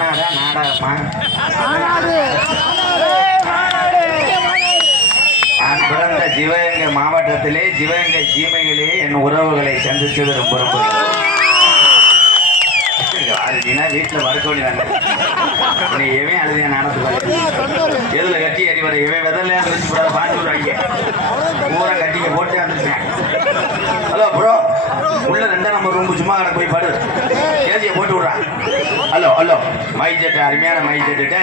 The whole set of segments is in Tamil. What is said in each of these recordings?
மாநாடா நாடகமா? நான் பிறந்த சிவகங்கை மாவட்டத்திலே சிவகங்கை சீமையிலே என் உறவுகளை சந்தித்தது ரொம்ப ரொம்ப வீட்டுல வறுக்கோழி நீ எவன் அழுதிய நாடத்துக்கு எதுல கட்டி அடிவர எவன் வெதர்ல வச்சு பாட்டு விடுவாங்க பூரா கட்டிங்க போட்டு வந்துருக்கேன். ஹலோ ப்ரோ, உள்ள 2 நம்பர் ரூம் சும்மா கடை போய் பாடு ஏசியை போட்டு விடுறான். ஹலோ ஹலோ, மை ஜெட்டு அருமையான மை ஜெட்டு.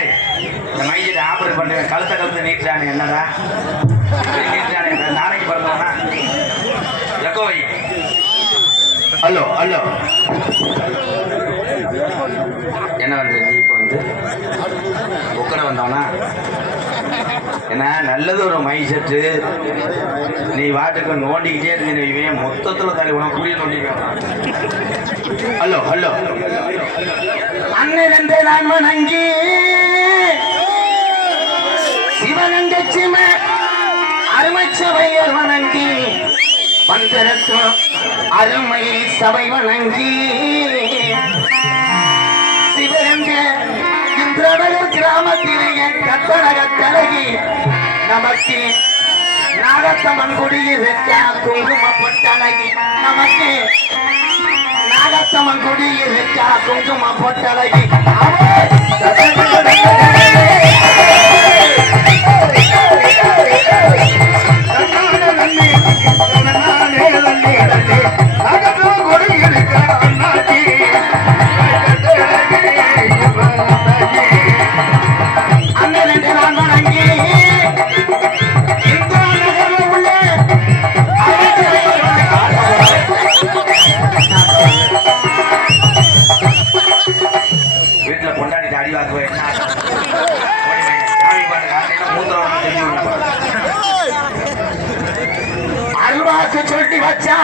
இந்த மை ஜெட்டை ஆபரேட் பண்றேன். கழுத்தை நீட்டுறானு என்னடா நீட்டுறானு நாளைக்கு பிறந்தவனா எக்கோ வை. ஹலோ ஹலோ, என்ன பண்ற நீ? இப்போ வந்து உக்கடை வந்தவனா என்ன? நல்லது ஒரு மை செட்டு. நீ வாட்டுக்கு நோண்டிக்கிட்டே இருந்தீங்க மொத்தத்துல தள்ளி உனக்கு புரிய நோண்டிக்க. ஹலோ ஹலோ, அண்ணன் நான் வணங்கி சிவகங்கை சீமை அருமைச்சபையர் வணங்கி வந்திருக்கும் அருமை சபை வணங்கி சிவகங்கை இந்திரநகர் கிராமத்திலேயே கத்தனக கலகி நமக்கு நாகத்தம்மன் குடியிருக்கா குங்குமப்பட்டழகி. நமக்கு நாகத்தம்மன் குடியிருக்கா குங்குமப்பட்டழகி. அல்வாக்கு சொல்லி வச்சா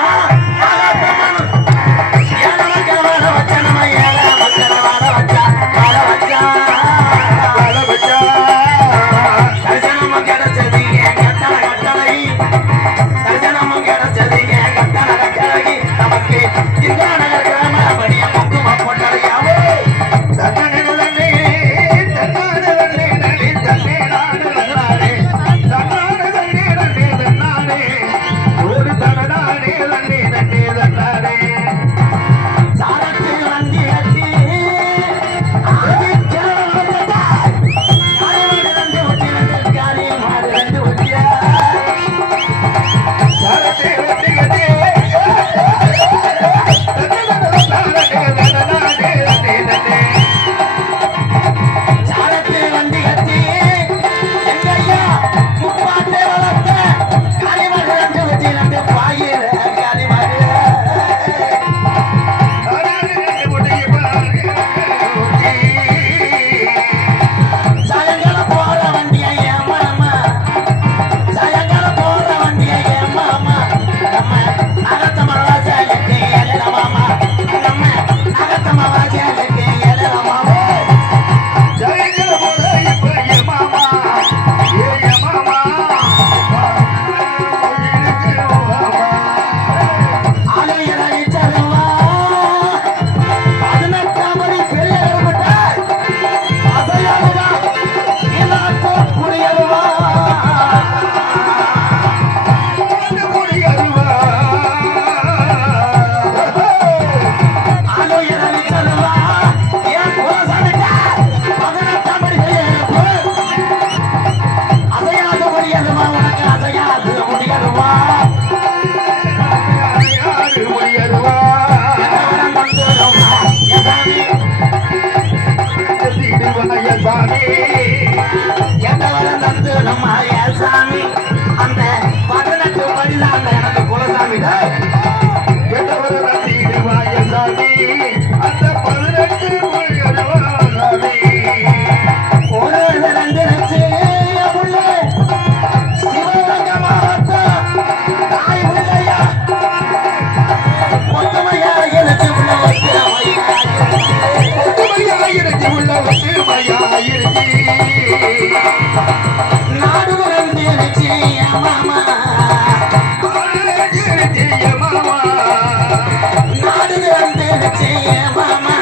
மாமா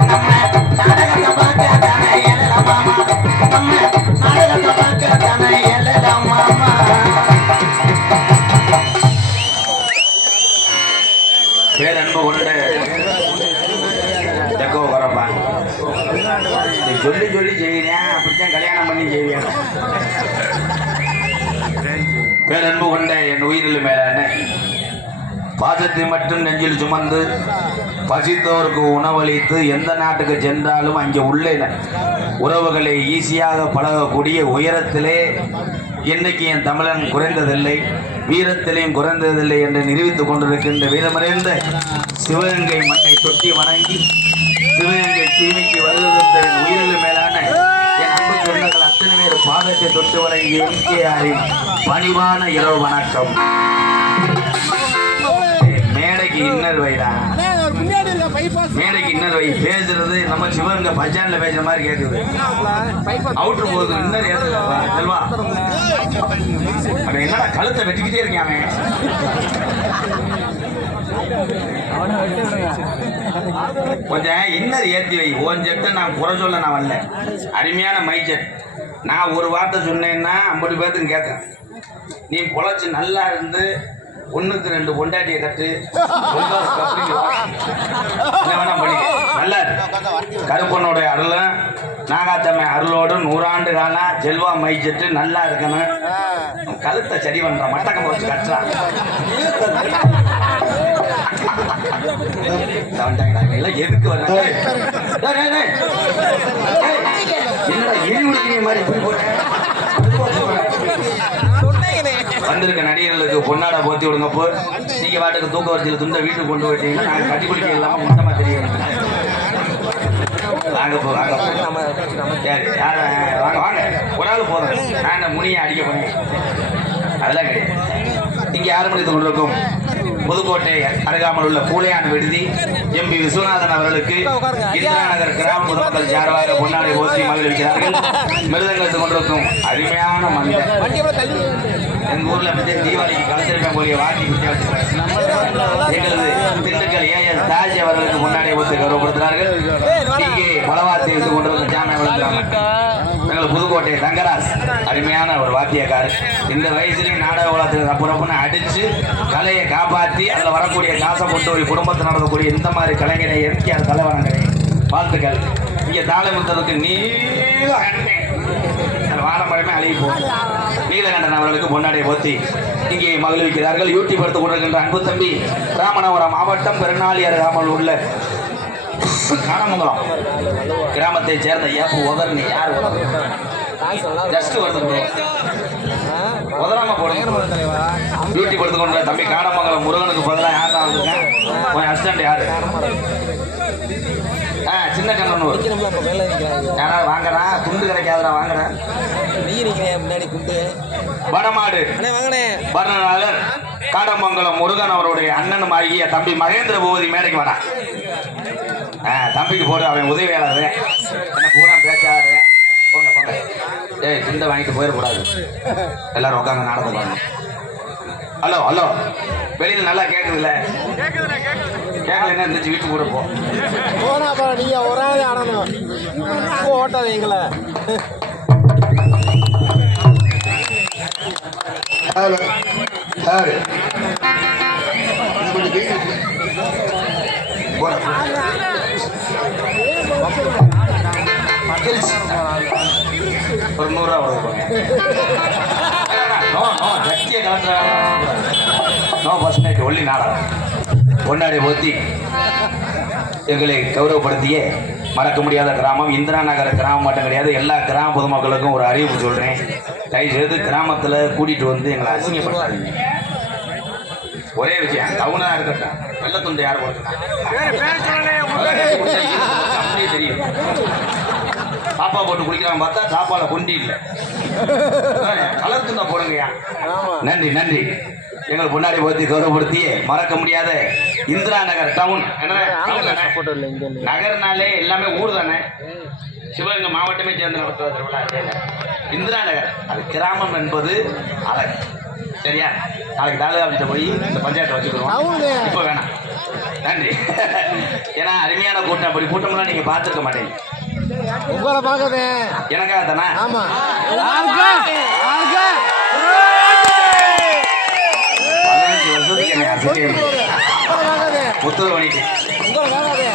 நம்ம நாடகத்தை பார்க்க சொல்லி சொல்லி செய்கிறேன், அப்படித்தான் கல்யாணம் பண்ணி செய்வேன். பேரன்பு கொண்ட என் உயிரில் மேலான பாசத்தை மட்டும் நெஞ்சில் சுமந்து பசித்தோருக்கு உணவளித்து எந்த நாட்டுக்கு சென்றாலும் அங்கே உள்ள உறவுகளை ஈஸியாக பழகக்கூடிய உயரத்திலே என்னைக்கு என் தமிழன் குறைந்ததில்லை, வீரத்திலையும் குறைந்ததில்லை என்று நிரூபித்துக் கொண்டிருக்கின்ற வீரமறைந்த சிவகங்கை மண்ணை தொட்டி வணங்கி சிவகங்கை தீமைக்கு வருகின்ற என் உயிரில் மேலான என் அன்பு சொந்தங்கள் அத்தனை பேர் பாதத்தை தொட்டு வணங்கி எம்கேஆரின் பணிவான இரவு வணக்கம். மேடைக்கு இன்னர் வைடா, மேடைக்கு இன்னர் வை. பேசுறது நம்ம சிவகங்கை பஜான்ல பேசுற மாதிரி கேட்குது. அவுட்ரு போகுது, இன்னர் ஏதுப்பா செல்வா. அவன் என்னடா கழுத்தை வெட்டிக்கிட்டே இருக்கான் கொஞ்சம் இன்னர் ஏற்றி வை. ஓன் செட்டை நான் குறை சொல்ல நான் வரல, அருமையான மைச்செட். நான் ஒரு வார்த்தை சொன்னேன்னா 50 பேர்த்துக்கு கேட்கேன். நீ பொழைச்சி நல்லா இருந்து 1க்கு 2 பொண்டாட்டியை கட்டு என்ன வேணா பண்ணி நல்லா கருப்பனுடைய அருளும் நாகாத்தம்மை அருளோடு 100 ஆண்டு காலம் செல்வா மைச்செட்டு நல்லா இருக்கணும். கழுத்தை சரி பண்றான், மட்டக்கம் வச்சு கட்டுறான். எதுக்கு வர என்னடா எரிவுடைய மாதிரி இப்படி போறேன். வந்திருக்க நடிகர்களுக்கு பொன்னாடா போத்தி விடுங்க. போ நீங்க வாட்டுக்கு தூக்க வரிசையில் துண்டை வீட்டுக்கு கொண்டு போயிட்டீங்கன்னா நாங்கள் கட்டி குளிக்க இல்லாமல் மொத்தமா தெரியும். வாங்க போ வாங்க சரி யார வாங்க வாங்க ஒரு ஆள் போதும். நான் இந்த முனியை அடிக்க பண்ணி அதெல்லாம் கிடையாது. இங்கே ஆரம்பித்துக் கொண்டிருக்கும் புதுக்கோட்டை அருகாமல் உள்ள பூலையான் விடுதி எம்பி விஸ்வநாதன் அவர்களுக்கு இந்திரா நகர் கிராம பொதுமக்கள் சார்பாக பொன்னாடை போற்றி மகிழ்விக்கிறார்கள். மிருதங்கத்துக் கொண்டிருக்கும் அருமையான மனிதர் எங்க ஊர்ல தீபாவளிக்கு கலைஞர்கள் போலிய வாக்கி எங்களது திண்டுக்கல் ஏஎஸ் தாஜ் அவர்களுக்கு முன்னாடி ஒத்து கௌரவப்படுத்தினார்கள். இங்கே பலவாத்தி எடுத்துக் கொண்டிருந்த ஜாமியா எங்கள் புதுக்கோட்டை தங்கராஜ் அருமையான ஒரு வாத்தியக்காரர். இந்த வயசுலேயும் நாடக உலகத்தில் ரப்புன்னு அடிச்சு கலையை காப்பாற்றி அதில் வரக்கூடிய காசை கொண்டு ஒரு குடும்பத்தை நடத்தக்கூடிய இந்த மாதிரி கலைஞரை எம்கேஆர் தலைவனங்களை வாழ்த்துக்கள். இங்கே தாளமுத்ததுக்கு நீல வானமரமே அழகி போகும். நீலகண்டன் அவர்களுக்கு முன்னாடியே போத்தி இங்கே மகிழ்விக்கிறார்கள். யூடியூப் எடுத்துக் கொண்டிருக்கின்ற அன்பு தம்பி ராமநாதபுரம் மாவட்டம் பெருநாளி அருகாமல் உள்ள காணமங்கலம் கிராமத்தை சேர்ந்த ஏப்பு உதர்னி யார் ஜஸ்ட் வருது உதராம போடுங்க. யூடியூப் எடுத்துக்கொண்ட தம்பி காணமங்கலம் முருகனுக்கு பதிலாக யார் தான் வந்திருக்கேன் கொஞ்சம் அசிஸ்டன்ட் யாரு சின்ன கண்ணனூர் யாராவது வாங்குறா துண்டு கிடைக்காதா வாங்குறேன். வடமாடு வர்ணனாளர் காடமங்கலம் முருகன் அவருடைய அண்ணனும் ஆகிய தம்பி மகேந்திர பூபதி மேடைக்கு வரா. தம்பிக்கு போடு, அவன் உதவியாளர் என்ன பூரா பேச்சாரு. போங்க போங்க, ஏய் துண்டை வாங்கிட்டு போயிடக்கூடாது. எல்லாரும் உட்காந்து நாடகம் பாருங்க. ஹலோ ஹலோ, வெளியில் நல்லா கேட்குதுல்ல? கேட்கலன்னா இருந்துச்சு வீட்டுக்கு கூட போனா நீங்க ஒரு ஆள் ஆடணும் ஓட்டாது எங்களை. ஒரு 100 ரூபா கொடுப்பாங்க. நோ ஃபர்ஸ்ட் நைட் ஒல்லி நாடகம் பொன்னாடை போத்தி எங்களை கௌரவப்படுத்திய மறக்க முடியாத கிராமம் இந்திரா நகர கிராமம் மட்டும் கிடையாது. எல்லா கிராம பொதுமக்களுக்கும் ஒரு அறிவிப்பு சொல்கிறேன். தயவுசெய்து கிராமத்தில் கூட்டிகிட்டு வந்து எங்களை அசிங்கப்படுத்தாதீங்க. ஒரே விஷயம், டவுனாக இருக்கட்டும், வெள்ளத்துண்டு யார் கொடுக்கணும் அப்படியே தெரியும். சாப்பா போட்டு குடிக்கிறான் பார்த்தா சாப்பாட கொண்டி இல்லை, கலர் துண்டா போடுங்கய்யா. நன்றி நன்றி. எங்கள் முன்னாடி போத்தி கௌரவப்படுத்தி மறக்க முடியாத இந்திரா நகர் டவுன். நகர்னாலே எல்லாமே ஊர் தானே, சிவகங்கை மாவட்டமே சேர்ந்து நடத்துவதில்லை. இந்திரா நகர் அது கிராமம் என்பது அழகு. சரியா? நாளைக்கு தாலுகா ஆஃபீஸில் போய் இந்த பஞ்சாயத்தை வச்சுக்கிறோம். இப்போ வேணாம். நன்றி. ஏன்னா அருமையான கூட்டம், அப்படி கூட்டம்லாம் நீங்கள் பார்த்துருக்க மாட்டீங்க. உங்களை பார்க்கறது எனக்காக தானே? ஆமாம். 15 வருஷத்துக்கு புத்தகம் பண்ணிட்டு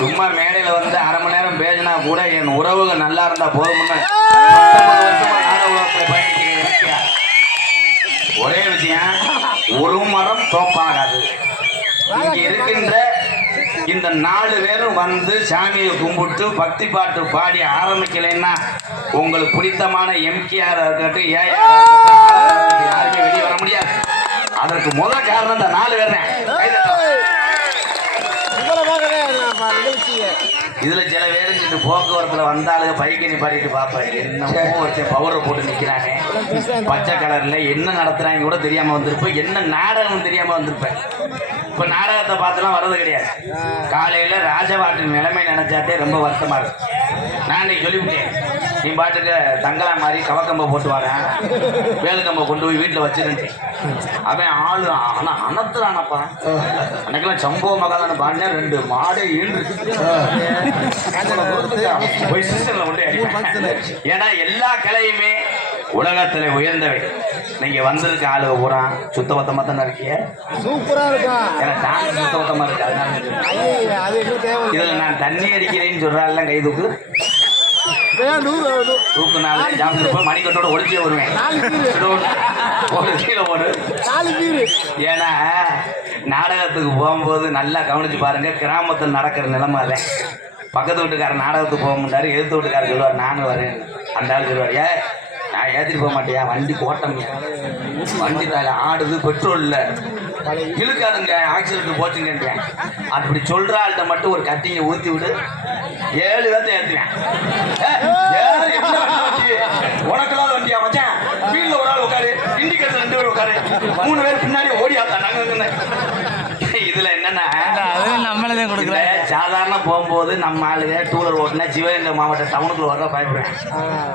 சும்மா மேடையில வந்து அரை மணி நேரம் பேசினா கூட என் உறவுகள் நல்லா இருந்தா போதும்னு 19 வருஷமா நாட உலகத்துல பயணிக்கிறேன். ஒரே விஷயம், ஒரு மரம் தோப்பாகாது. இங்க இருக்கின்ற இந்த 4 பேரும் வந்து சாமியை கும்பிட்டு பக்தி பாட்டு பாடி ஆரம்பிக்கலைன்னா உங்களுக்கு பிடித்தமான எம்கேஆர் இருக்கட்டும், ஏஆர் யாருமே வெளியே வர முடியாது. அதற்கு முதல் காரணம் இந்த 4 பேர் தான். இதுல சில பேரு போக்குவரத்துல வந்தாலும் பைக்கை நிப்பாட்டிட்டு பார்ப்பேன், என்னமோ ஒருத்தர் பவரை போட்டு நிக்கிறானே பச்சை கலர்ல, என்ன நடத்துறாங்க கூட தெரியாம வந்திருப்பேன், என்ன நாடகம் தெரியாம வந்திருப்பேன். இப்ப நாடகத்தை பார்த்துலாம் வர்றது கிடையாது. காலையில ராஜபாட்டின் நிலைமை நினைச்சாட்டே ரொம்ப வருத்தமா இருக்கு. நான் இன்னைக்கு சொல்லிவிட்டேன், நீ பாட்டுக்கு தங்கலா மாதிரி கவக்கம்பை போட்டு வரேன், வேலுக்கம்பை கொண்டு போய் வீட்டில் வச்சிருந்தேன். அவன் ஆளு ஆனா அனத்துறானப்பா. அன்னைக்கெல்லாம் சம்பவ மகாதான பாடினா 2 மாடே ஈன்று போய் சிஸ்டர்ல கொண்டு அடிப்பேன். ஏன்னா எல்லா கலையுமே உலகத்துல உயர்ந்தவை. நீங்க வந்திருக்க ஆளு பூரா சுத்தபத்தமா தானே இருக்கீங்க, சூப்பரா இருக்கா. ஏன்னா சுத்தபத்தமா இருக்கு, அதனால இதுல நான் தண்ணி அடிக்கிறேன்னு சொல்றாள் கை தூக்கு தூக்கு 4 ஜாப்பிட்டு மணிக்கட்டோட ஒழிச்சே வருவேன். கீழே போடு. ஏன்னா நாடகத்துக்கு போகும்போது நல்லா கவனிச்சு பாருங்க, கிராமத்தில் நடக்கிற நிலைமை அதான். பக்கத்து வீட்டுக்காரர் நாடகத்துக்கு போக முடியாது, எதிர்த்து வீட்டுக்காரர் சொல்லுவார் நானும் வரேன். அந்த ஆள் சொல்லுவார், நான் ஏற்றிட்டு போக மாட்டேயா, வண்டி கோட்டமையா, வண்டி தால ஆடுது, பெட்ரோல் இல்லை, இழுக்காதுங்க, ஆக்சிடென்ட் போச்சுங்கன்றேன். அப்படி சொல்ற ஆள்கிட்ட மட்டும் ஒரு கட்டிங்க ஊற்றி விடு, 7 பேர்த்த ஏற்றுவேன். உனக்குலாம் வண்டியா மச்சான், வீட்டில் ஒரு ஆள் உட்காரு, இண்டிகேட்டர் 2 பேர் உட்காரு, 3 பேர் பின்னாடி ஓடி ஆத்தாங்க. இதுல என்னன்னா நம்மளதே கொடுக்கல. சாதாரண போகும்போது நம்ம ஆளுங்க டூலர் ஓட்டுனா சிவகங்கை மாவட்ட டவுனுக்குள்ள வர பயப்படுவேன்,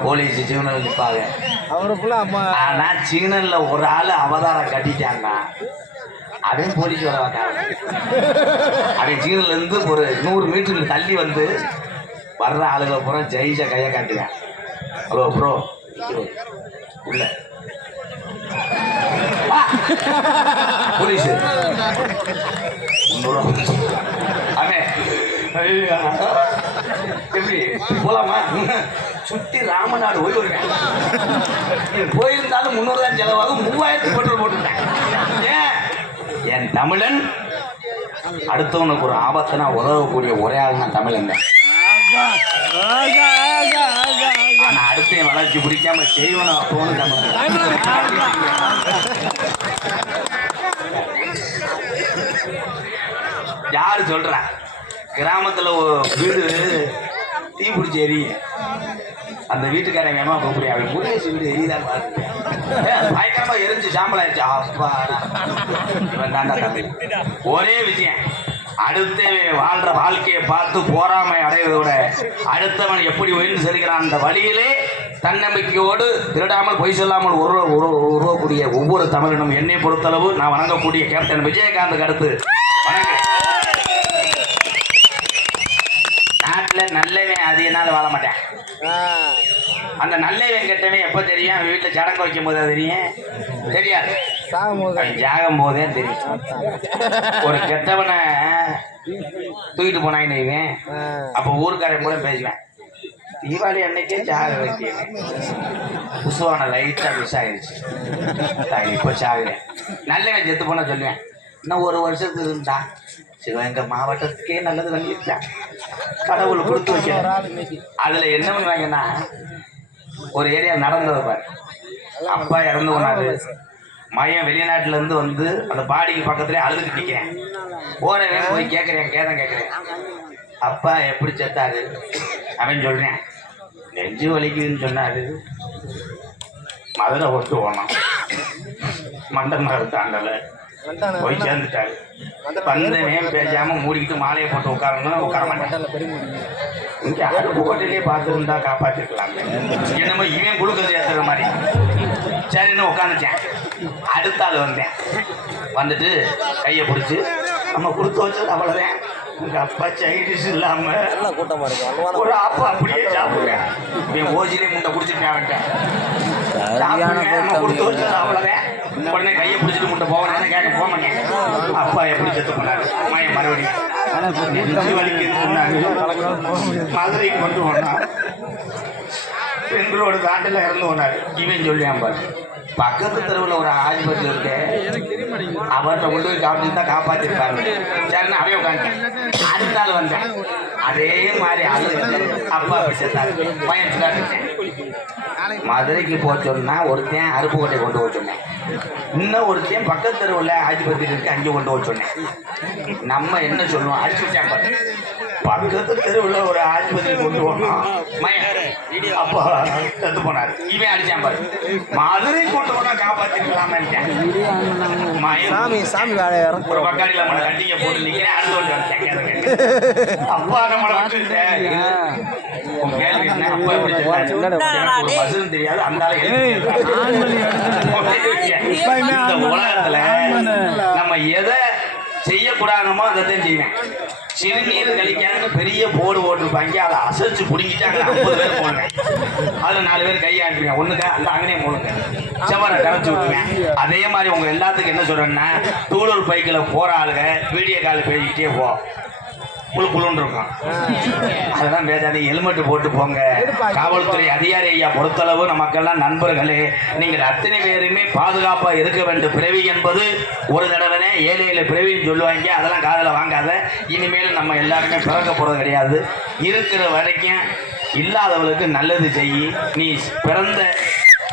போலீஸ் சிக்னல் நிற்பாங்க. ஆனா சிக்னல்ல ஒரு ஆளு அவதாரம் கட்டிட்டாங்க, அவன் போலீஸ் வர வைக்காங்க. அவன் சிக்னல்ல இருந்து ஒரு 100 மீட்டருக்கு தள்ளி வந்து வர்ற ஆளுகளை பூரா ஜெயிச்ச கையை காட்டுவேன். ஹலோ ப்ரோ உள்ள போலீஸ் எப்படி போலாமா, சுத்தி ராமநாடு போய் வருவேன். போயிருந்தாலும் 300 தான் செலவாகும், 3000 பெட்ரோல் போட்டுட்டேன். ஏன் என் தமிழன் அடுத்தவனுக்கு ஒரு ஆபத்துனா உதவக்கூடிய ஒரே ஆள்னா தமிழன் தான். ஆனா அடுத்த வளர்ச்சி பிடிக்காம செய்வனும் அப்போன்னு தமிழ். யாரு சொல்றா, கிராமத்துல ஒரு வீடு தீ பிடிச்சி எரியும், அந்த வீட்டுக்காரங்க அம்மா கூப்பிடு, அவன் முருகேசி வீடு எரியுதான் பாருங்க, பயங்கரமா எரிஞ்சு சாம்பலாயிருச்சு. அப்பா இவன் தாண்டா தமிழ். ஒரே விஷயம், அடுத்த வாழ்ற வாழ்க்கையை பார்த்து போராமை அடைவதை விட அடுத்தவன் எப்படி உயர்ந்து செல்கிறான் அந்த வழியிலே தன்னம்பிக்கையோடு திருடாமல் பொய் சொல்லாமல் உருவக்கூடிய ஒவ்வொரு தமிழனும் என்னை பொறுத்தளவு நான் வணங்கக்கூடிய கேப்டன் விஜயகாந்த் அடுத்து வணங்க. நாட்டில் நல்லவன் அதிகனால வாழ மாட்டேன். அந்த நல்லவன் கெட்டவன் எப்போ தெரியும், அவன் வீட்டில் சடங்கு வைக்கும் போது தெரியும், தெரியாது, ஜாகும் போதே தெரியும். ஒரு கெட்டவனை தூக்கிட்டு போனாங்க, அப்போ ஊருக்காரன் கூட பேசுவேன், தீபாவளி அன்னைக்கே ஜாக வைக்கிறேன், புசுவான லைட்டாக மிஸ் ஆகிடுச்சு, இப்போ சாகுறேன். நல்லவன் செத்து போனா சொல்லுவேன், இன்னும் 1 வருஷத்துக்கு இருந்தா சிவகங்கை மாவட்டத்துக்கே நல்லது பண்ணியிருக்கேன், கடவுள் கொடுத்து வைக்கிறேன். அதில் என்ன பண்ணுவாங்கன்னா, ஒரு ஏரியா நடந்தது பாரு, அப்பா இறந்து போனாரு, மையம் வெளிநாட்டுல இருந்து வந்து அந்த பாடிக்கு பக்கத்துலேயே அழுதுட்டு நிற்கிறேன். போறவே போய் கேட்குறேன், கேட்குறேன், அப்பா எப்படி செத்தாரு அவன் சொல்றேன், நெஞ்சு வலிக்குதுன்னு சொன்னாரு, மதுரை ஒட்டு போனோம், மண்டல் தாண்டலை போய் சேர்ந்துட்டாரு. வந்தவன் பேசாம மூடிக்கிட்டு மாலையை போட்டு உட்காரணும், உட்கார மாட்டேன். இங்கே அடுப்பு கோட்டையிலே பார்த்துருந்தா காப்பாற்றிருக்கலாமே, என்னமோ இவன் கொடுக்கறது ஏற்றுற மாதிரி. சரின்னு உட்காந்துட்டேன். அடுத்த ஆள் வந்தேன், வந்துட்டு கையை பிடிச்சி நம்ம கொடுத்து வச்சது அவ்வளோதான், உங்க அப்பா சைடிஷ் இல்லாம ஒரு அப்பா அப்படியே சாப்பிடுவேன். இவன் ஓஜிலே முட்டை குடிச்சிருக்கேன், அவன்கிட்ட கொடுத்து வச்சது அவ்வளோதான், உடனே கையை பிடிச்சிட்டு முட்டை போவேன் கேட்க போக மாட்டேன். அப்பா எப்படி செத்து பண்ணாரு மாயம் மறுபடியும் மதுரைக்கு கொண்டு போனான். பெங்களூரோட தாண்டில் இறந்து போனாரு. இவன் சொல்லியான் பாரு, பக்கத்து தெருவில் ஒரு ஆஸ்பத்திரி இருக்கு, அவர்கிட்ட கொண்டு போய் காப்பாற்றி தான் காப்பாற்றிருக்காங்க. சரின்னு அவைய உட்காந்துட்டேன். அடுத்த நாள் வந்தேன், அதே மாதிரி அப்பா செத்தாரு. பையன் சுதாரிட்டேன். மதுரைக்கு போக சொன்னா ஒருத்தன் அருப்புக்கோட்டை கொண்டு போக சொன்னேன். இன்னும் ஒருத்தன் பக்கத்து தெருவில் ஆஸ்பத்திரி இருக்கு, அங்கே கொண்டு போக சொன்னேன். நம்ம என்ன சொல்லுவோம், அடிச்சுட்டேன் பாரு. பக்கத்து தெருவில் ஒரு ஆஸ்பத்திரி கொண்டு போனோம், அப்பா செத்து போனாரு. இவன் அடிச்சான் பாரு, மதுரை கொண்டு போனா காப்பாத்திருக்கலாம் நினைச்சேன். ஒரு பக்காடியில நம்மளை கட்டிங்க போட்டு நிக்கிறேன். அப்பா நம்மளை வந்து அப்பா எப்படி பசுன்னு தெரியாது. அந்த உலகத்துல நம்ம எதை செய்யக்கூடாதுமோ அதைத்தான் செய்வேன். சிறுநீர் கழிக்கான்னு பெரிய போர்டு போட்டுருப்பாங்க, அதை அசைச்சு பிடிங்கிட்டாங்க. 50 பேர் போடுவேன், அதில் 4 பேர் கையாண்டுருவேன். ஒண்ணுக்கா அந்த அங்கனே போடுங்க, செவரை கரைச்சி விட்டுருவேன். அதே மாதிரி உங்க எல்லாத்துக்கும் என்ன சொல்றேன்னா, டூலூர் பைக்கில் போற ஆளுங்க வீடியோ கால் பேசிக்கிட்டே போ, புழு புழுன்னு இருக்கும். அதெல்லாம் பேசாதீங்க, ஹெல்மெட் போட்டு போங்க. காவல்துறை அதிகாரி ஐயா பொறுத்தளவு நமக்கெல்லாம் நண்பர்களே, நீங்கள் அத்தனை பேருமே பாதுகாப்பா இருக்க வேண்டும். பிறவி என்பது ஒரு தடவை 7 பிறவின்னு சொல்லுவாங்க, அதெல்லாம் காதில் வாங்காத. இனிமேல் நம்ம எல்லாருமே பிறக்க போறது கிடையாது. இருக்கிற வரைக்கும் இல்லாதவர்களுக்கு நல்லது செய்யி. நீ பிறந்த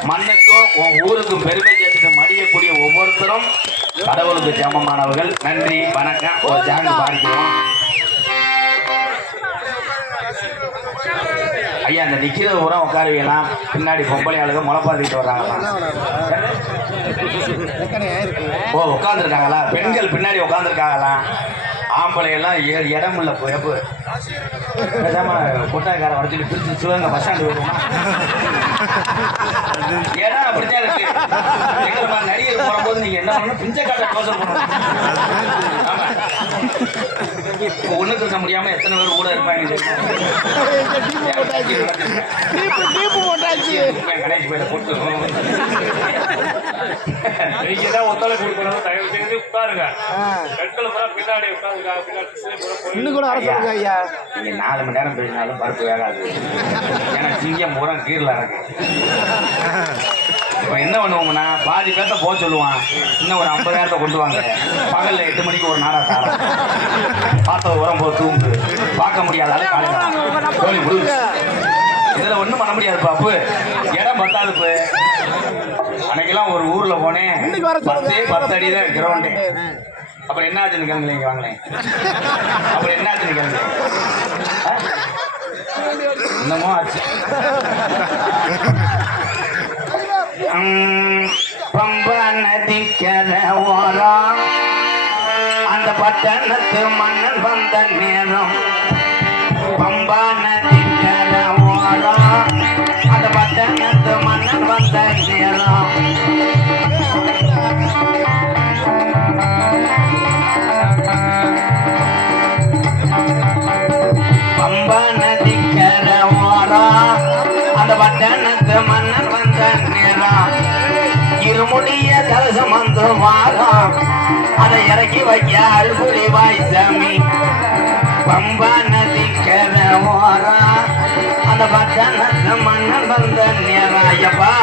மண்ணுக்கும் உன் ஊருக்கும் பெருமை சேர்த்துட்டு மடியக்கூடிய ஒவ்வொருத்தரும் கடவுளுக்கு சமமானவர்கள். நன்றி, வணக்கம். ஒரு ஜாங்க பாடிக்கிறோம். ஐயா, அந்த நிக்கிறது பூரா உட்காருவீங்களாம். பின்னாடி பொம்பளை ஆளுங்க முளைப்பாத்திட்டு வர்றாங்களாம். ஓ, உட்காந்துருக்காங்களா? பெண்கள் பின்னாடி உட்காந்துருக்காங்களாம். ஆம்பளை எல்லாம் இடம் இல்லை. எப்போ பேசாம கொட்டாக்கார வரைச்சிட்டு பிரிச்சு சிவங்க பஸ் ஸ்டாண்டு வருவோம். இடம் அப்படித்தான் இருக்கு. எங்களை நடிகர் போகும்போது நீங்க என்ன பண்ணணும், பிஞ்சை காட்ட க்ளோஸ் பண்ணணும். ஆமா, ஒண்ணுக்கு இருக்க முடியாம எத்தனை பேர் கூட இருப்பாங்க. கணேஷ் பேரை போட்டு நீங்க தான் ஒத்துழைப்பு கொடுக்கணும். தயவு செய்து உட்காருங்க. பெண்கள் பூரா பின்னாடி இன்னும் கூட அரசாங்க ஐயா. நீங்க 4 மணி நேரம் பேசினாலும் பருப்பு வேகாது. ஏன்னா சிங்கம் பூரா கீழே இருக்கு. இப்போ என்ன பண்ணுவோம்னா, பாதி பேர்த்த போக சொல்லுவான், இன்னும் ஒரு 50,000 கொண்டு வாங்க. பகலில் 8 மணிக்கு ஒரு நாடா தாரம் பார்த்த உரம் போது தூங்கு பார்க்க முடியாதால காலையில் இதில் ஒன்றும் பண்ண முடியாது. பாப்பு இடம் பத்தாதுப்பு. அன்னைக்கெல்லாம் ஒரு ஊரில் போனேன், 10 அடி தான் கிரவுண்டு. அப்புறம் என்ன ஆச்சுன்னு கேளுங்களேன், இங்கே வாங்களேன். அப்புறம் என்ன ஆச்சுன்னு கேளுங்களேன், இன்னமும் ஆச்சு. பம்பா நதிக்கரை ஓரம் அந்த பட்டணத்து மன்னன் வந்த நேரம். பம்பா நதிக்கரை ஓரம் அந்த பட்டணத்து மன்னன் வந்த நேரம். பம்பா நதிக்கரை ஓரம் அந்த பட்டணத்து மன்னன் வந்த நேரம். இருமுடிய கலசம் வந்து வாரம் அதை இறக்கி வைக்க அழுகுடி வாய் சாமி. பம்பா நதிக்கரை ஓரம் அந்த பட்டணத்து மன்னன் வந்த நேரம். ஐயப்பா,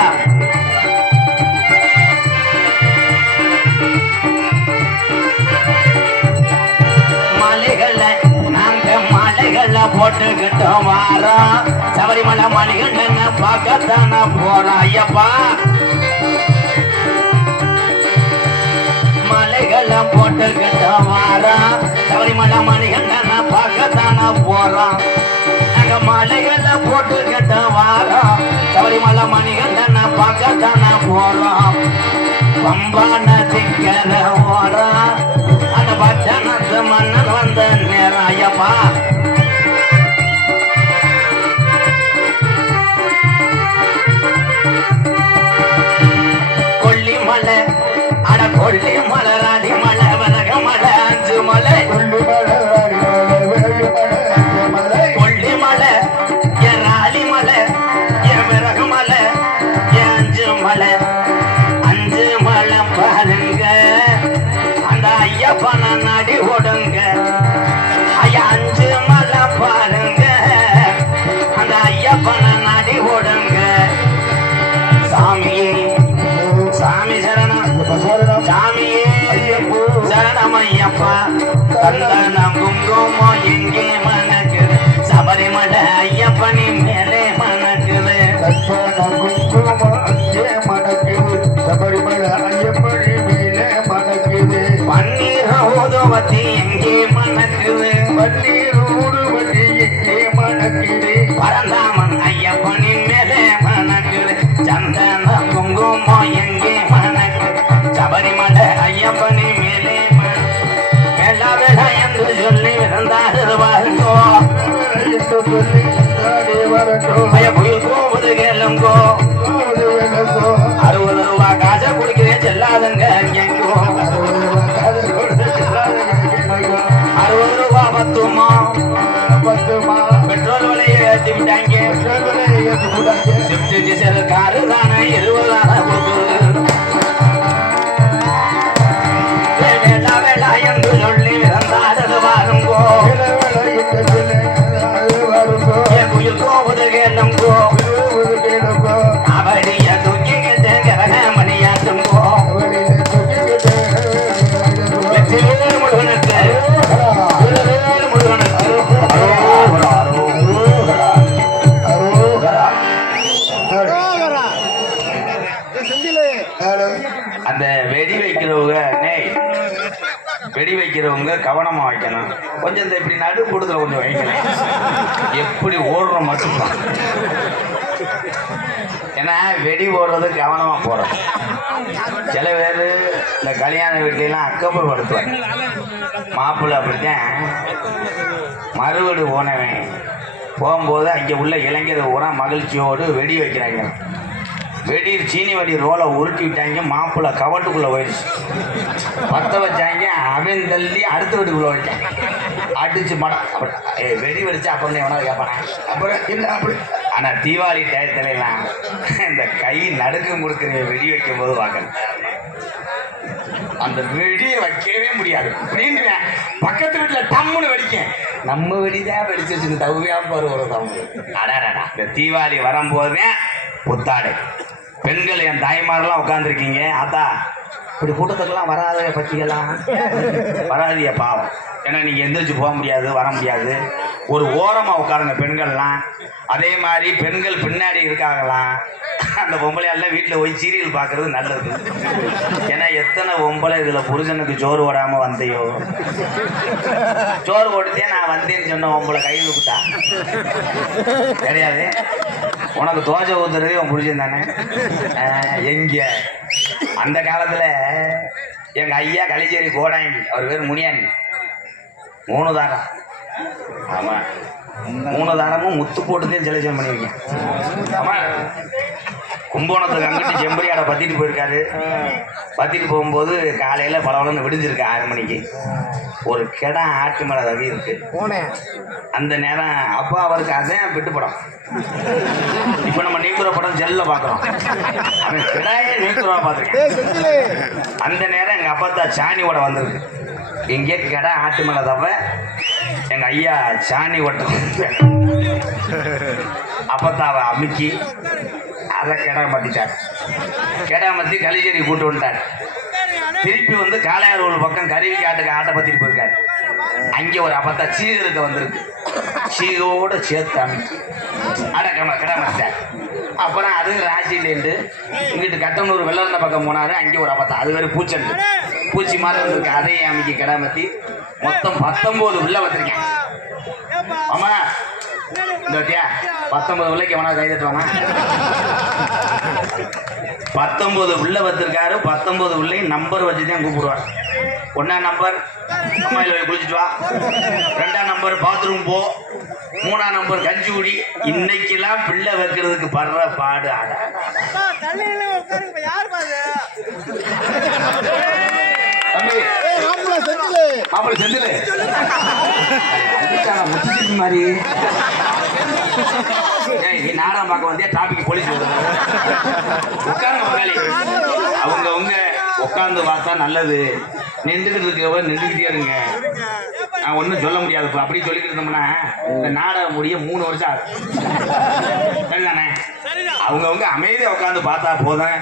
மலைகளை நாங்க மலைகளை போட்டுக்கிட்டோம் வாரம். சபரிமலை மணிகண்டனை பார்க்கத்தான போறோம். ஐயப்பா, மலைகளை போட்டுக்கிட்டோம் வாரம். சபரிமலை மணிகண்டனை பார்க்கத்தான போறோம். நாங்க மலைகளை போட்டுக்கிட்டோம் வாரம். சபரிமலை மணிகண்டனை பார்க்கத்தான போறோம். பம்பா நதிக்கரை ஓரம் அந்த பட்டணத்து மன்னன் வந்த நேரம். ஐயப்பா, கொல்லிமலை அட கொல்லிமலை ராடிமலை வதகமலை 5 மலை. கொல்லிமலை என் ராலிமலை என் விறகுமலை என் 5 மலை. 5 மலை ஐயப்பா சந்தனம் குங்குமம் எங்கே மணக்குது சபரிமலை ஐயப்பனி மேலே மணக்குது குங்குமம் அங்கே மணக்குது சபரிமலை ஐயப்பனி மேலே மணக்குது பன்னீர் ஊதுவத்தி எங்கே மணக்குது பன்னீர் ஊதுவத்தி எங்கே மணக்குது பரந்தாமன் ஐயப்பனி மேலே மணக்குது சந்தன குங்குமம் எங்கே மணக்குது சபரிமலை ஐயப்பனி மேலே மேலா வேளா என்று சொல்லி விருந்தாடுவாருங்கோ புயல் போவது கேளுங்கோ 60 ரூபா காசை குடிக்கிறேன் செல்லாதுங்க எங்கோ 60 ரூபா பத்துமா பெட்ரோல் விலையை ஏற்றி விட்டாங்க ஸ்விஃப்ட் டீசல் காரு தானே 70,000 கொடுக்குது வேளா என்று சொல்லி விருந்தாடுவாருங்கோ புயல் போவது கேளுங்கோ அவடிய தூக்கிக்கிட்டு கரகமணியாட்டுங்கோ முருகனுக்கு அந்த வெடி வைக்கிறவங்க கவனமா வைக்கணும். கொஞ்சம் இந்த இப்படி நடு கூடுதல கொஞ்சம் வைக்கணும். எப்படி ஓடுறோம் மட்டும் ஏன்னா வெடி ஓடுறது கவனமா போறது. சில பேர் இந்த கல்யாண வீட்லாம் அக்கப்புறம் படுத்துவாங்க. மாப்பிள்ளை அப்படித்தான் மறுவீடு போனவன் போகும்போது அங்கே உள்ள இளைஞர் பூரா மகிழ்ச்சியோடு வெடி வைக்கிறாங்க. வெடி சீனி வடி ரோலை உருட்டி விட்டாங்க. மாப்பிள்ளை கவட்டுக்குள்ளே போயிடுச்சு. பற்ற வச்சாங்க. அவன் தள்ளி அடுத்த வீட்டுக்குள்ளே வச்சாங்க. அடிச்சு மடம் அப்படி வெடி வெடிச்சு அப்புறம் எவனா கேட்பானே அப்புறம் இல்லை அப்படி. ஆனால் தீபாவளி டயத்துலாம் இந்த கை நடுக்கம் கொடுக்குற வெடி வைக்கும் போது பார்க்கணும். அந்த வெடியை வைக்கவே முடியாது. அப்படின்னுவேன் பக்கத்து வீட்டில் டம்முன்னு வெடிக்க நம்ம வெடிதான் வெடிச்சு வச்சுன்னு தகுதியாக போகிற ஒரு தம்பு. அடாடா இந்த தீபாவளி வரும்போதே புத்தாடை பெண்கள் என் தாய்மாரெல்லாம் உட்காந்துருக்கீங்க. ஆத்தா இப்படி கூட்டத்துக்கெல்லாம் வராத பற்றியெல்லாம் வராதிய பாவம். ஏன்னா நீங்கள் எந்திரிச்சு போக முடியாது, வர முடியாது. ஒரு ஓரமாக உட்காருங்க பெண்கள்லாம். அதே மாதிரி பெண்கள் பின்னாடி இருக்காங்களாம். அந்த பொம்பளையெல்லாம் வீட்டில் போய் சீரியல் பார்க்கறது நல்லது. ஏன்னா எத்தனை பொம்பளை இதில் புருஷனுக்கு சோறு ஓடாமல் வந்தையோ. சோறு ஓடுத்தே நான் வந்தேன்னு சொன்ன பொம்பளை கையில் விட்டா கிடையாது. உனக்கு தோசை ஊத்துறதே உன் புருஷன் தானே. எங்க அந்த காலத்தில் எங்கள் ஐயா கலிச்சேரி கோடாங்கி, அவர் பேர் முனியாண்டி, 3 தாரம். ஆமாம் 3 தாரமும் முத்து போட்டுதான் செலக்ஷன் பண்ணியிருக்கேன். ஆமாம் கும்போணத்துக்கு அங்கிட்டு செம்பரியாடை பற்றிட்டு போயிருக்காரு. பற்றிட்டு போகும்போது காலையில் பலவளன்னு விடிஞ்சிருக்கு 6 மணிக்கு. ஒரு கிடா ஆட்டு மேலே தவி இருக்கு. அந்த நேரம் அப்போ அவருக்கு அதான் பெட்டு படம். இப்போ நம்ம நீக்குற படம் ஜெல்ல பார்க்குறோம். அவன் கிடாயே நீக்குறவா பார்த்துருக்கேன். அந்த நேரம் எங்கள் அப்பா தான் சாணியோட வந்திருக்கு. எங்கே கிடா ஆட்டு மேலே தவ எங்கள் ஐயா சாணி ஓட்ட அப்பத்தாவை அமுக்கி அதை கிடாமத்திட்டார். கிடாமத்தி கலிச்சேரி கூட்டு வந்துட்டார். திருப்பி வந்து காளையார் ஒரு பக்கம் கருவி காட்டுக்கு ஆட்டை பற்றிட்டு போயிருக்காரு. அங்கே ஒரு அப்பத்தா சீகருக்கு வந்திருக்கு. சீகோடு சேர்த்து அமுக்கி கிடாமத்திட்டார். அப்புறம் அது ராசியிலேருந்து இங்கிட்டு கட்டனூர் வெள்ளந்த பக்கம் போனாரு. அங்கே ஒரு அப்பத்தா அது வேறு பூச்சண்டு பூச்சி மாதிரி இருந்திருக்கு. அதையும் அமுக்கி கிடாமத்தி மொத்தம் 19 உள்ள வந்திருக்கேன். ஆமா இந்த 19 உள்ளக்கு எவனா கை தட்டுவானா? 19 உள்ள வந்திருக்காரு. 19 உள்ளையும் நம்பர் வச்சுதான் கூப்பிடுவார். 1ஆம் நம்பர் அம்மாயில் போய் குளிச்சுட்டு வா, 2ஆம் நம்பர் பாத்ரூம் போ, 3ஆம் நம்பர் கஞ்சி குடி. இன்னைக்கெல்லாம் பிள்ளை வைக்கிறதுக்கு படுற பாடு. ஆட மாப்பிள்ளை செந்தில் மாதிரி நீ நாடகம் பார்க்க வந்தே டிராபிக் போலீஸ் உட்காருங்க மகாலி. அவங்கவுங்க உட்காந்து பார்த்தா நல்லது. நின்றுக்கிட்டு இருக்கவ நின்றுக்கிட்டே இருங்க. நான் ஒன்றும் சொல்ல முடியாது. இப்போ அப்படி சொல்லிட்டு இருந்தோம்னா இந்த நாடகம் முடிய 3 வருஷம் ஆகும். சரிதானே? அவங்கவுங்க அமைதியாக உட்காந்து பார்த்தா போதும்.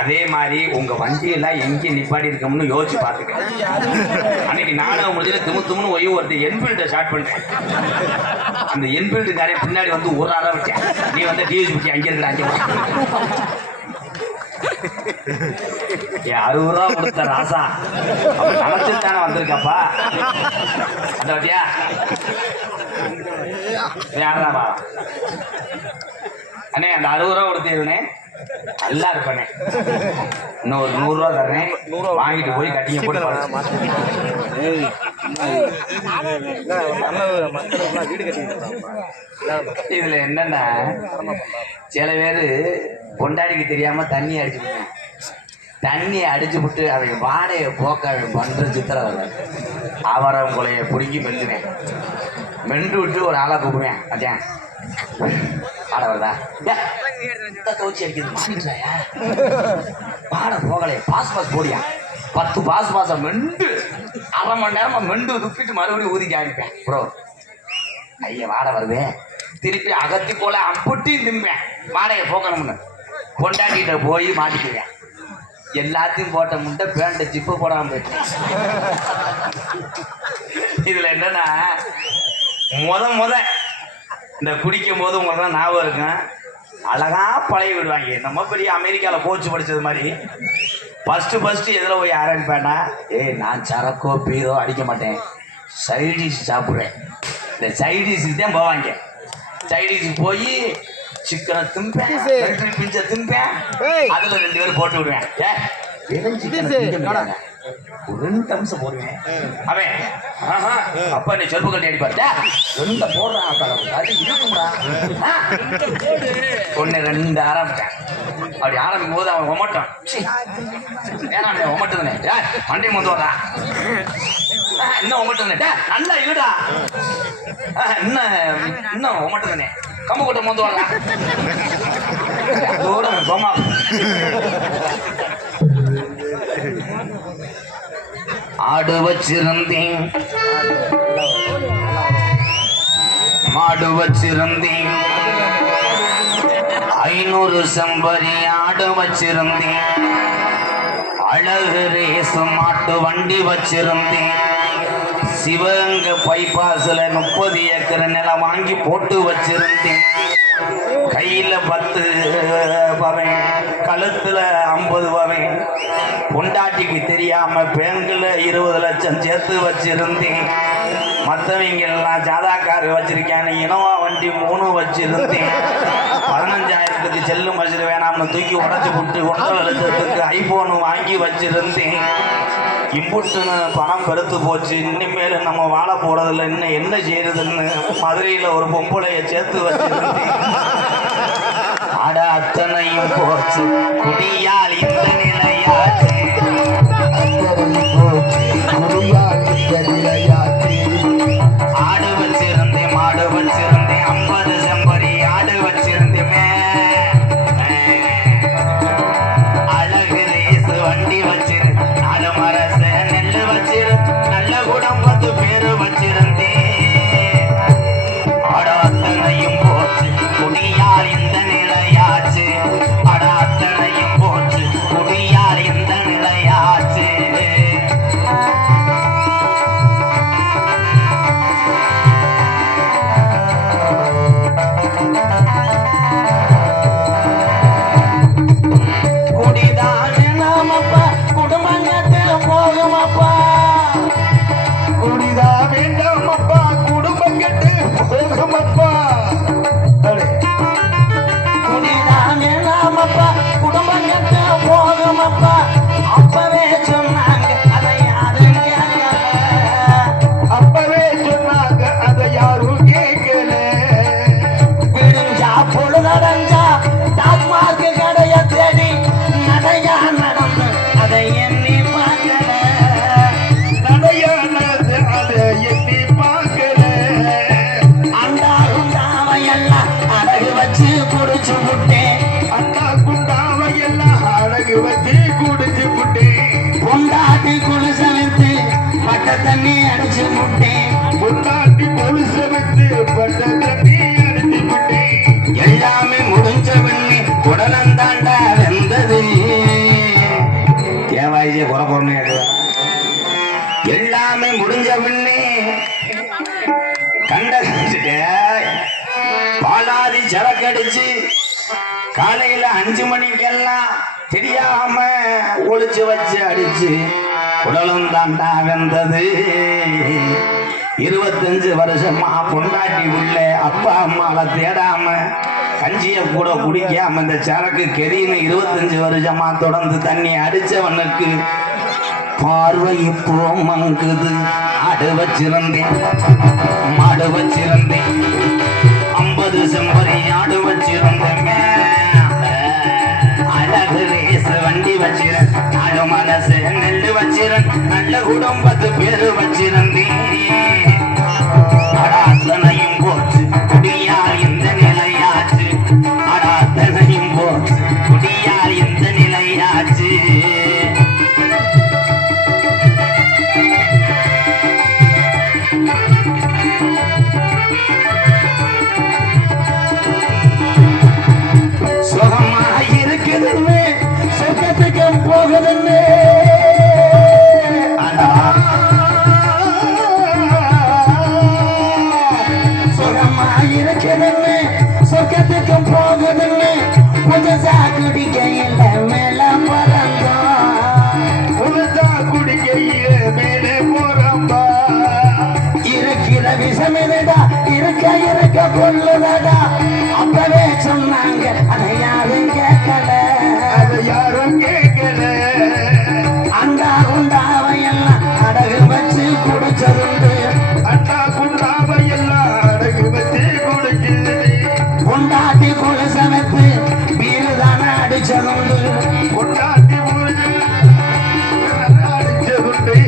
அதே மாதிரி உங்க வண்டியெல்லாம் எங்கே நிப்பாட்டி இருக்கோம்னு யோசிச்சு பார்த்துக்க. அன்னைக்கு நாடகம் முடிஞ்சது திமுன்னு ஒய்வு ஒருத்தர் என்பில்ட்டை ஸ்டார்ட் பண்ணிட்டேன். அந்த என்பில்ட்டுக்காரே பின்னாடி வந்து ஒரு ஆளா வச்சேன். நீ வந்து டிவிஸ் பற்றி அங்கே இருக்கிற அங்கே 60 ரூபா கொடுத்த ராசா நினைச்சுட்டானே வந்திருக்கப்பா. அந்த வட்டியா யாருதாப்பா அண்ணே? அந்த 60 ரூபா கொடுத்தீருனே நல்லா இருப்பண்ணே. இன்னும் ஒரு 100 ரூபா தர்றேன், வாங்கிட்டு போய் கட்டிங்க போட்டு இதுல என்னன்னா சில பேரு பொண்டாடிக்கு தெரியாம தண்ணி அடிச்சுட்டேன். தண்ணி அடிச்சு விட்டு அவங்க வாடையை போக்க பண்ற சித்திரவதை. ஆவாரம் கொலையை பிடுங்கி மெல்லுவேன். மென்று விட்டு ஒரு ஆளை கூப்பிடுவேன். அதான் வாடை வருதா தோச்சி அடிக்கிறது மாறிடுறாயா? வாடை போகலை, பாஸ் போடியா. 10 பாஸ் மெண்டு 1/2 மணி நேரமா மெண்டு துப்பிட்டு மறுபடியும் ஊதிக்க ஆடிப்பேன். ப்ரோ ஐயா வாடை வருது, திருப்பி அகத்தி போல அம்புட்டியும் திம்பேன். வாடையை போக்கணும்னு கொண்டாடிட்ட போய் மாட்டிக்குவேன். எல்லாத்தையும் போட்ட முட்டை பேண்ட ஜிப்பு போடாம போயிட்டேன். இதுல என்னன்னா முத இந்த குடிக்கும் போது உங்களுக்கு ஞாபகம் இருக்கும், அழகா பழகி விடுவாங்க. நம்ம பெரிய அமெரிக்காவில் கோச்சு படித்தது மாதிரி ஃபஸ்ட்டு எதில் போய் ஆரம்பிப்பேன்னா, நான் சரக்கோ பீரோ அடிக்க மாட்டேன், சைடிஷ் சாப்பிடுவேன். இந்த சைடிஷுக்கு தான் போவாங்க. சைடிஷுக்கு போய் சிக்கனை திம்பேன், பிஞ்சை திம்பேன், அதில் 2 பேரும் போட்டு விடுவேன். ஒரு 2 அம்சம் போடுவேன். அவன் அப்பா நீ செருப்பு கட்டி அடிப்பாரு 2 போடுறான். அது இருக்கும்டா ஒன்று 2 ஆரம்பிட்டேன். அப்படி ஆரம்பிக்கும் போது அவன் ஒமட்டான். ஏன்னா ஒமட்டுதுனே மண்டை முந்து வர்றான். இன்னும் ஒமட்டுதுனே நல்லா இல்லடா, இன்னும் ஒமட்டுதுனே கம்பு கொட்டை முந்து வர்றான். அதோட கோமா ஆடு வச்சிருந்தேன், மாடு வச்சிருந்தேன், 500 செம்பரி ஆடு வச்சிருந்தேன், அழகு ரேசு மாட்டு வண்டி வச்சிருந்தேன், சிவகங்கை பைபாஸ்ல 30 ஏக்கர் நிலம் வாங்கி போட்டு வச்சிருந்தேன், கையில 10 பவன், கழுத்துல 50 பவன், பொண்டாட்டிக்கு தெரியாம பேங்குல 20 லட்சம் சேர்த்து வச்சிருந்தேன். மற்றவங்க எல்லாம் ஜாதா கார் வச்சிருக்கேன், இனோவா வண்டி 3 வச்சிருந்தேன். 15,000க்கு செல்லும் வச்சிரு வேணாம்னு தூக்கி உடச்சி விட்டு 1.5 லட்சத்துக்கு ஐபோனு வாங்கி வச்சிருந்தேன். இம்புட்டுன்னு பணம் பெருத்து போச்சு, இனிமேல் நம்ம வாழ போறதில்ல, இன்னும் என்ன செய்யறதுன்னு மதுரையில ஒரு பொம்பளைய சேர்த்து வச்சிருந்தேன். அட அத்தனையும் போச்சு, குடியால் இந்த நிலையாச்சு, ஆடு வச்சிருந்தேன், மாடு வச்சிருந்தேன், 50 செம்பரி ஆடு வச்சிருந்தேமே, அழகு ரேசு வண்டி வச்சிருந்தேன், 4 மரச நெல்லு வச்சிருந்தேன், நல்ல குடம் 10 பேரு வச்சிருந்தேன். அட அத்தனையும் போச்சு, குடியால் இந்த நிலையாச்சு, அட அத்தனையும் போச்சு, குடியால் இந்த நிலையாச்சு. குடிதானே நாமப்பா குடும்பங்கத்தில் போகுமப்பா, குடிதா வேண்டாம் அப்பா, குடும்பம் கெட்டு போகுமப்பா. குடிதானே நாமப்பா குடும்பங்கத்தில் போகுமப்பா, அப்பவே சொன்னாங்க அதை யாரும் கேட்கல, அப்பவே சொன்னாங்க அதை யாரும் கேட்கல. விடிஞ்சா பொழுதடைஞ்சா டாஸ்மார்க் கடைய தேடி நடையா நடந்து அதை எண்ணி பார்க்கல, நடையானது அதை எண்ணி பார்க்கல. அண்டா குண்டாவையெல்லாம் அழகு வச்சு குடிச்சு விட்டேன், அண்ணா குண்டாவையெல்லாம் அழகு வச்சு குடிச்சு விட்டேன். பொண்டாட்டி குளிச விட்டு பட்ட தண்ணி அடிச்சு விட்டேன், குடலம் தாண்டா வெந்தது. என் வாய்ஸே குறை பொருள் எல்லாமே முடிஞ்ச பின்னே கண்ட பாலாதி சரக்கடிச்சு காலையில 5 மணிக்கெல்லாம் தெரியாம ஒளிச்சு வச்சு அடிச்சு குடலும் தாண்டா வெந்தது. 25 வருஷமா பொண்டாட்டி உள்ள அப்பா அம்மாவை தேடாம கஞ்சிய கூட குடிக்காம இந்த சரக்கு கெரின்னு 25 வருஷமா தொடர்ந்து தண்ணி அடிச்சவனுக்கு பார்வை இப்போ மங்குது. ஆடு வச்சிருந்தேன் மாடு வச்சிருந்தேன் 50 செம்பரி ஆடு வச்சிருந்தேன். அழகு ரேசு வண்டி வச்சிருந்தேன். நாலு மனசு நெல்லு வச்சிருந்தேன். நல்ல குடும்பத்து பேரு வச்சிருந்தேன். அடாத்தனையும் போச்சு குடியால் இந்த நிலையாச்சு. அடாத்தனையும் போச்சு குடியால் இந்த நிலையாச்சு. போகுதுன்னு சுகமாயிருக்குதுன்னு சொர்க்கத்துக்கும் போகுதுன்னு புதுசா குடிக்கையில மேல பறந்தோம். புதுசா குடிக்கையில மேலே போறப்பா இருக்கிற விஷமிதா இருக்க இருக்க கொள்ளுதடா. அப்பவே சொன்னாங்க அதை யாரும் கேட்கல. அதை யாரும் கேட்கல. அண்டா குண்டாவையெல்லாம் அடகு வச்சு குடிச்சதுண்டு. அண்டா குண்டாவையெல்லாம் அடகு வச்சு குடிச்சது. பொண்டாட்டி குளிச வைத்து வீடு தானே அடிச்சதுண்டு. பொண்டாட்டி அடிச்சதுண்டு.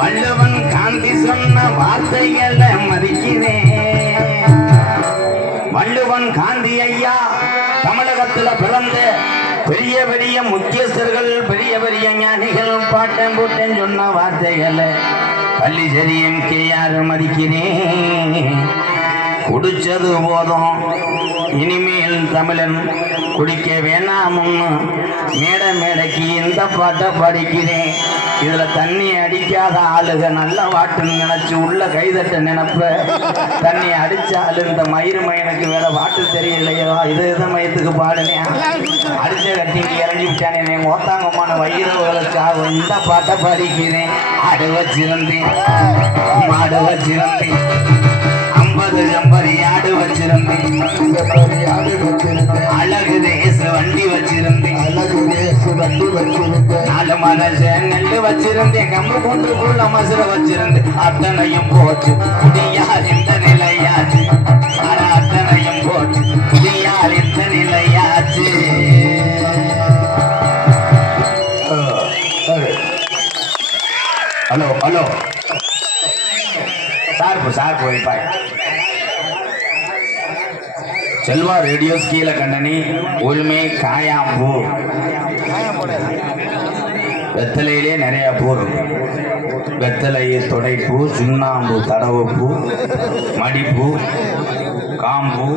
வள்ளுவன் காந்தி சொன்ன வார்த்தைகளை மதிக்கிறேன். வள்ளுவன் காந்தி ஐயா தமிழகத்துல பிறந்த பெரிய பெரிய முக்கியஸ்தர்கள் பெரிய பெரிய ஞானிகள் பாட்டன் போட்டன் சொன்ன வார்த்தைகளை பள்ளி சரியும் யாரு மதிக்கிறேன். குடிச்சது போதும் இனிமேல் தமிழன் குடிக்க வேணாமுன்னு மேடைக்கு இந்த பாட்டை படிக்கிறேன். இதுல தண்ணி அடிக்காத ஆளுக நல்ல வாட்டுன்னு நினைச்சு உள்ள கைதட்ட நினைப்ப தண்ணி அடிச்சாலு இந்த மயிறு மயனுக்கு வேற வாட்டு தெரியலையோ இது மயத்துக்கு பாடுனேன். அடிச்ச கட்டிக்கு இறங்கி விட்டானே ஓத்தாங்கம்மான வயிறுகளுக்காக இந்த பாட்டை படிக்கிறேன். ஆடு வச்சிருந்தேன் மாடு வச்சிருந்தேன் 50 செம்பரி ஆடு வச்சிருந்தேன். அழகு தேச வண்டி வச்சிருந்தேன். அழகு தேச வண்டி வச்சிருந்தேன். 4 மனசு நெல்லு வச்சிருந்தேன். கம்பு கொண்டுக்குள்ள மசுர வச்சிருந்தேன். அத்தனையும் போச்சு குடியால் இந்த நிலையாச்சு. அத்தனையும் போச்சு குடியால் இந்த நிலையாச்சு. ஹலோ ஹலோ சார் போய்ப்பாய் செல்வா ரேடியோஸ் கீழே கண்டனி உள்மை காயாம்பூ வெத்தலையிலே நிறைய பூ இருக்கும். வெத்தலை தொடைப்பூ சுண்ணாம்பு தடவுப்பூ மடிப்பூ காம்பூ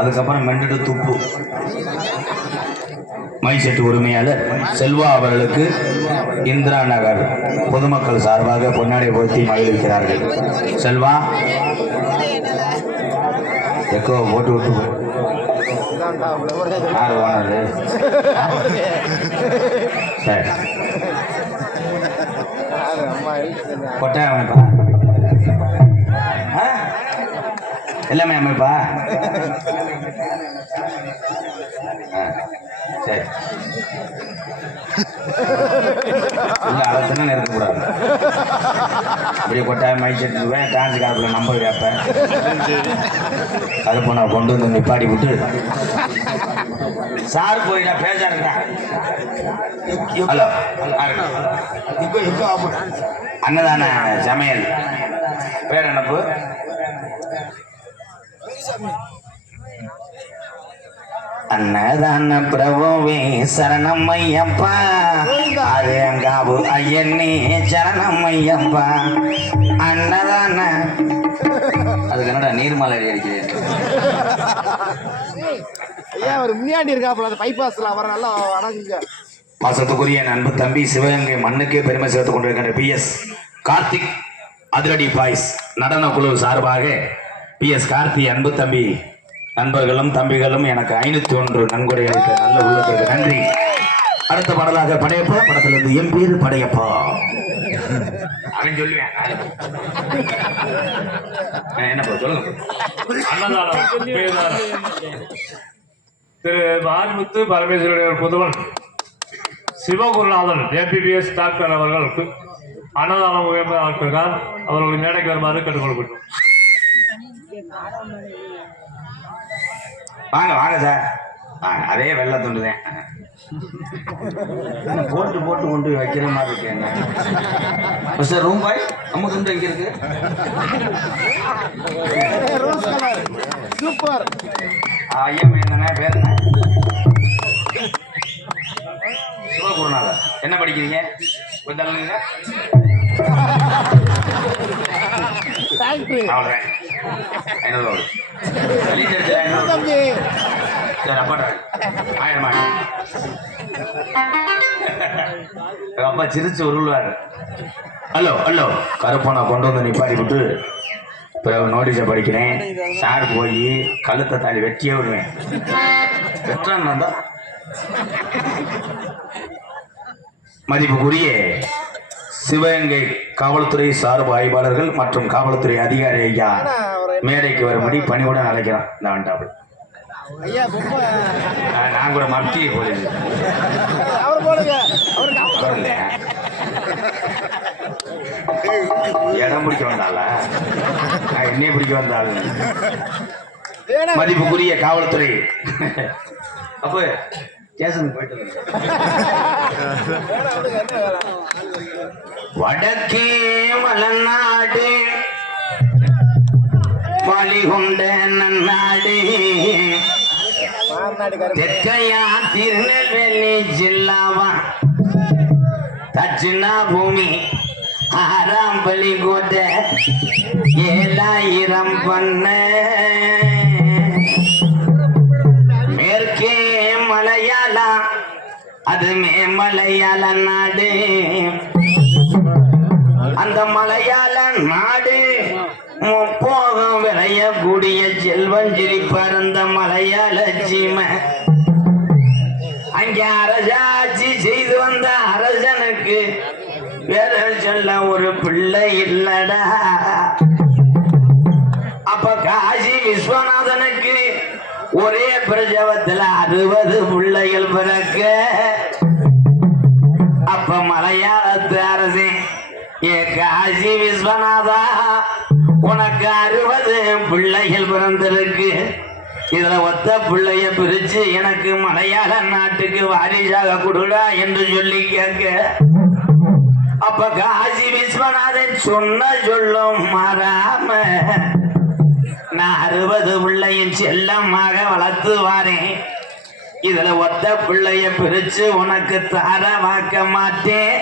அதுக்கப்புறம் மெண்டடு துப்பு. மைசெட்டு உரிமையாளர் செல்வா அவர்களுக்கு இந்திரா நகர் பொதுமக்கள் சார்பாக பொன்னாடை போர்த்தி மகிழ்விக்கிறார்கள். செல்வா எக்கோ போட்டு விட்டு யார் ஓனரு? சரி கொட்டாய அமைப்பா எல்லாமே அமைப்பா சரி இல்லை அதைத்தானே இருக்கக்கூடாது. இப்படி கொட்டாயம் மைச்செட்டுருவேன் டான்ஸ் காலத்தில் நம்பர் கேட்பேன். கருப்பு நான் கொண்டு வந்து நிப்பாடி விட்டு சார் போயிட்டா பேசாருங்க. ஹலோ அன்னதான சமையல் பேர் என்னப்பு? அன்னதான பிரபுவே சரணம் ஐயப்பா. அங்காவு ஐயனே சரணம் ஐயப்பா. அன்னதான அதுக்கு என்னடா நீர்மலை அடிக்கிறேன். ஐயா ஒரு முன்னாடி இருக்காப்புல அந்த பைபாஸ்ல அவரை நல்லா அடங்குங்க. பாசத்துக்குரிய அன்பு தம்பி சிவகங்கை மண்ணுக்கே பெருமை சேர்த்துக் கொண்டிருக்கின்ற PS கார்த்திக் அதிரடி பாய்ஸ் நடன குழு சார்பாக PS கார்த்தி அன்பு தம்பி நண்பர்களும் தம்பிகளும் எனக்கு 501 நன்கொடை அளித்த நல்ல உள்ளத்திற்கு நன்றி. அடுத்த பாடலாக படையப்பா படத்திலிருந்து என் பேரு படையப்பா அவன் சொல்லுவேன். என்ன சொல்லுங்க. அன்னதானம் திரு மாரிமுத்து பரமேஸ்வருடைய புதுவன் சிவகுருநாதன் MBBS டாக்டர் அவர்களுக்கு அன்னதானம் உயர்ந்தார். அவர்களுக்கு மேடைக்கு வருமாறு கேட்டுக்கொள்ளப்பட்டோம். வாங்க வாங்க சார் வாங்க. அதே வெள்ளை துண்டுதான் போட்டு போட்டு கொண்டு வைக்கிற மாதிரி இருக்கு. சார் ரூம் பாய் நம்ம துண்டு எங்க இருக்கு? Rose colour super. ஐயா என்ன பேர் என்ன? சிவகுருநாதன். என்ன படிக்கிறீங்க? கொஞ்சம் தள்ளுங்க. ஃபேக்டரி அவ்வளோதான். ஐநூறு தம்பி சரி அப்பா 1000 அப்பா சிரிச்சு உருள்வாரு. ஹலோ ஹலோ கருப்பனை கொண்டு வந்து நிப்பாடி விட்டு பிறகு நோட்டீஸை படிக்கிறேன். சார் போய் கழுத்தை தாலி வெட்டியே விடுவேன். வெட்டான் தான் மதிப்புக்குரிய சிவகங்கை காவல்துறை சார்பு ஆய்வாளர்கள் மற்றும் காவல்துறை அதிகாரி ஐயா மேடைக்கு வரும்படி பணிவுடன் அழைக்கிறான். இந்த வண்டாபிள் ஐயா பொம்மை நான் கூட மத்திய போலீஸ் அவர் போடுங்க. அவருக்கு இடம் பிடிக்க வந்தால நான் என்னைய பிடிக்க வந்தாள். மதிப்புக்குரிய காவல்துறை அப்ப ஸ்டேஷனுக்கு போயிட்டு வடக்கே மலநாடு வழிகொண்ட நன்னாடு தெற்கையா திருநெல்வேலி ஜில்லாவா தட்சிணா பூமி 6ஆம் பலி கோட்ட 7000 பண்ண மேற்கே மலையாளா அது மேமலையாள நாடு. அந்த மலையாள நாடு முப்போகம் விளையக்கூடிய செல்வஞ்சிரி பறந்த மலையாள சீமை. அங்கே அரசாட்சி செய்து வந்த அரசனுக்கு வேற சொல்ல ஒரு பிள்ளை இல்லடா. அப்ப காசி விஸ்வநாதனுக்கு ஒரே பிரசவத்துல 60 பிள்ளைகள் பிறக்க. அப்ப மலையாளத்து அரசே ஏ காசி விஸ்வநாதா உனக்கு 60 பிள்ளைகள் பிறந்திருக்கு. இதுல ஒத்த பிள்ளைய பிரிச்சு எனக்கு மலையாள நாட்டுக்கு வாரிசாக கொடுடா என்று சொல்லி கேட்க. அப்ப காசி விஸ்வநாதன் சொன்ன சொல்லும் மாறாம நான் 60 பிள்ளையும் செல்லமாக வளர்த்து வாரேன். இதுல ஒத்த பிள்ளைய பிரிச்சு உனக்கு தாரவாக்க மாட்டேன்.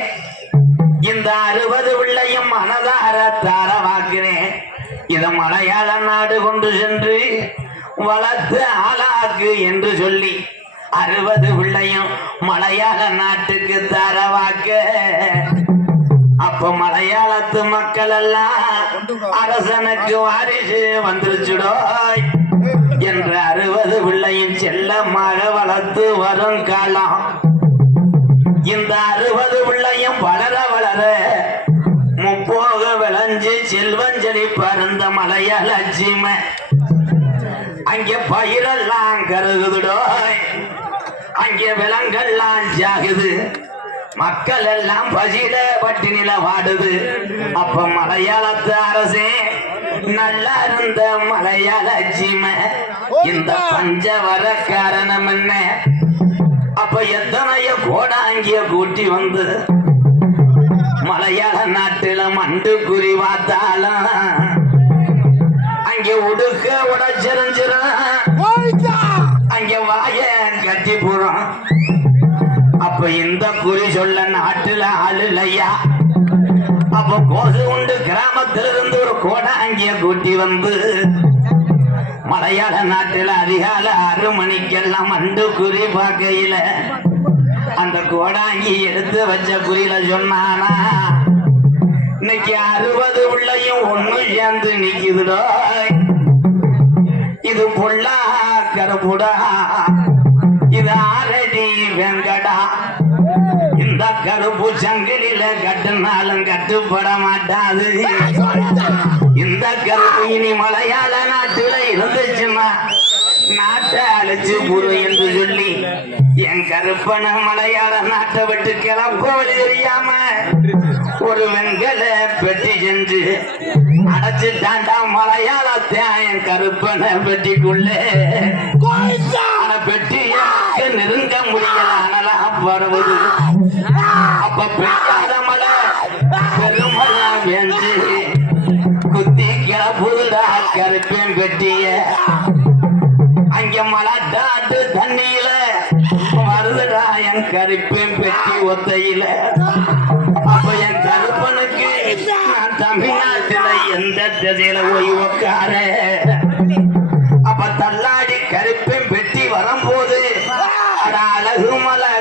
இந்த 60 பிள்ளையும் மனதார தாரவாக்குறேன். இத மலையாள நாடு கொண்டு சென்று வளர்த்து ஆளாக்கு என்று சொல்லி 60 பிள்ளையும் மலையாள நாட்டுக்கு தாரவாக்க. அப்ப மலையாளத்து மக்கள் எல்லாம் அரசனுக்கு வாரிசு வந்துருச்சுடோ என்று 60 பிள்ளையும் செல்லமாக வளர்த்து வரும் காலம். இந்த 60 பிள்ளையும் வளர வளர முப்போக விளைஞ்சு செல்வஞ்சலி பறந்த மலையாள சீமை. அங்கே பயிரெல்லாம் கருகுதுடோ, அங்கே விலங்கெல்லாம் ஜாகுது, மக்கள் எல்லாம் பசியில பட்டினில வாடுது. அப்ப மலையாளத்து அரசே நல்லா இருந்த மலையாள சீமை இந்த பஞ்ச வர காரணம் என்ன? அப்ப எத்தனைய கோடாங்கிய கூட்டி வந்து மலையாள நாட்டுல மண்டு குறி வாத்தாலும் அங்கே உடுக்க உடச்சிருஞ்சிரும், அங்கே வாய கட்டி போறோம். அப்ப இந்த குறி சொல்ல நாட்டுல ஆளு இல்லையா? அப்ப கோசு உண்டு கிராமத்திலிருந்து ஒரு கோடாங்கிய கூட்டி வந்து மலையாள நாட்டுல அதிகாலை 6 மணிக்கெல்லாம் மண்டு குறி பார்க்கையில அந்த கோடாங்கி எடுத்து வச்ச குறியில சொன்னானா, இன்னைக்கு 60 பிள்ளையும் ஒண்ணு சேர்ந்து நிக்குதுடோ, இது பொல்லா கருப்புடா, இது ஆரடி வெங்கடா, இந்த கருப்பு சங்கிலில கட்டுனாலும் கட்டுப்பட மாட்டாது. இந்த கருப்பு இனி மலையாள நாட்டுல இருந்துச்சுன்னா நாட்டை அழிச்சு புரு என்று சொல்லி என் கருப்பன மலையாள நாட்டை விட்டு கிளம்ப வழி தெரியாம ஒரு வெண்கல பெட்டி செஞ்சு அடைச்சுட்டாண்டா மலையாளத்தை என் கருப்பன பெட்டிக்குள்ளே. பெட்டிய நெருங்க முடியல, அனலா பரவுது. அப்ப பெய்யாத மழை பெருமழை வேண்டு குத்தி கிளப்புதுடா கருப்பேன் பெட்டிய. அங்க மழை தாட்டு தண்ணியில வருதுடா என் கருப்பேன் பெட்டி ஒத்தையில. அப்ப என் கருப்பனுக்கு நான் தமிழ்நாட்டுல எந்த திசையில போய் உக்கார. அப்ப தள்ளாடி கருப்பேன் பெட்டி வரும்போது அட அழகு மலை